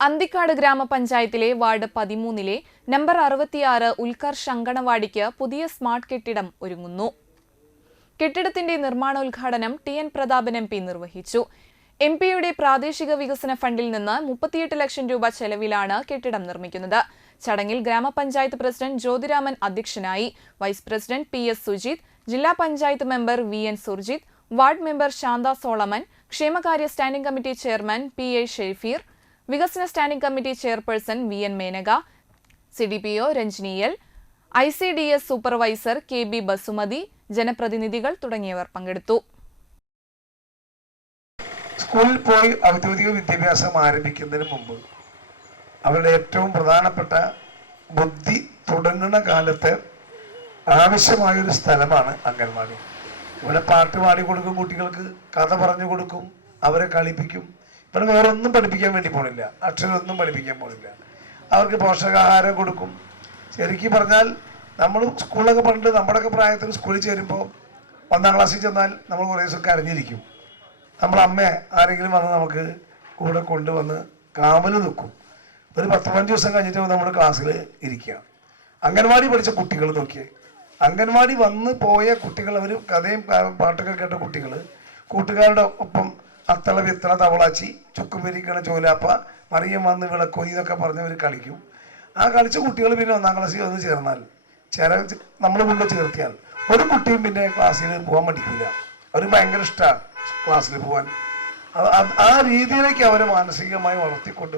അന്തിക്കാട് ഗ്രാമപഞ്ചായത്തിലെ വാർഡ് പതിമൂന്നിലെ നമ്പർ അറുപത്തിയാറ് ഉൽക്കർഷ് അങ്കണവാടിക്ക് പുതിയ സ്മാർട്ട് കെട്ടിടം ഒരുങ്ങുന്നു. കെട്ടിടത്തിന്റെ നിർമ്മാണോദ്ഘാടനം T N Prathapan M P നിർവഹിച്ചു. എം പിയുടെ പ്രാദേശിക വികസന ഫണ്ടിൽ നിന്ന് മുപ്പത്തിയെട്ട് ലക്ഷം രൂപ ചെലവിലാണ് കെട്ടിടം നിർമ്മിക്കുന്നത്. ചടങ്ങിൽ ഗ്രാമപഞ്ചായത്ത് പ്രസിഡന്റ് ജ്യോതിരാമൻ അധ്യക്ഷനായി. Vice president P S Sujith ജില്ലാ panchayat member V N Surjith ward member Shantha Solomon ക്ഷേമകാര്യ standing committee chairman P A Shefeer വികസന standing committee chairperson V N Menaka C D P O രഞ്ജിനിയൽ I C D S supervisor K B Basumathi ജനപ്രതിനിധികൾ തുടങ്ങിയവർ പങ്കെടുത്തു. സ്കൂളിൽ പോയി ഔദ്യോഗിക വിദ്യാഭ്യാസം ആരംഭിക്കുന്നതിന് മുമ്പ് അവരുടെ ഏറ്റവും പ്രധാനപ്പെട്ട ബുദ്ധി തുടങ്ങുന്ന കാലത്ത് ആവശ്യമായൊരു സ്ഥലമാണ് അംഗൻവാടി. ഇവിടെ പാട്ട് പാടി കൊടുക്കും കുട്ടികൾക്ക് കഥ പറഞ്ഞു കൊടുക്കും അവരെ കളിപ്പിക്കും ഇവിടെ വേറെ ഒന്നും പഠിപ്പിക്കാൻ വേണ്ടി പോണില്ല. അക്ഷരമൊന്നും പഠിപ്പിക്കാൻ പോണില്ല. അവർക്ക് പോഷകാഹാരം കൊടുക്കും. ശരിക്കും പറഞ്ഞാൽ നമ്മൾ സ്കൂളൊക്കെ പണ്ട് നമ്മുടെയൊക്കെ പ്രായത്തിൽ സ്കൂളിൽ ചേരുമ്പോൾ ഒന്നാം ക്ലാസ്സിൽ ചെന്നാൽ നമ്മൾ കുറേ ദിവസം കരഞ്ഞിരിക്കും. നമ്മളെ അമ്മ ആരെങ്കിലും വന്ന് നമുക്ക് കൂടെ കൊണ്ടുവന്ന് കാമൽ നിൽക്കും ഒരു പത്ത് പതിനഞ്ച് ദിവസം കഴിഞ്ഞിട്ട് നമ്മൾ ക്ലാസ്സിൽ ഇരിക്കുക. അംഗൻവാടി പഠിച്ച കുട്ടികൾ നോക്കിയേ. അംഗൻവാടി വന്ന് പോയ കുട്ടികൾ അവർ കഥയും പാട്ടൊക്കെ കേട്ട കുട്ടികൾ കൂട്ടുകാരുടെ ഒപ്പം അത്തള വിത്തള തവളാച്ചി? ചുക്കുപെരിക്കണ ചോലാപ്പ മറിയം വന്ന് വിളക്കോയി ഇതൊക്കെ പറഞ്ഞവർ കളിക്കും. ആ കളിച്ച കുട്ടികൾ പിന്നെ ഒന്നാം ക്ലാസ്സിൽ വന്ന് ചേർന്നാൽ ചേര നമ്മൾ മുമ്പ് ചേർത്തിയാൽ ഒരു കുട്ടിയും പിന്നെ ക്ലാസ്സിൽ പോകാൻ പഠിക്കില്ല അവർ ഭയങ്കര ഇഷ്ടമാണ് ക്ലാസ്സിൽ പോകാൻ ആ രീതിയിലേക്ക് അവരെ മാനസികമായി വളർത്തിക്കൊണ്ട്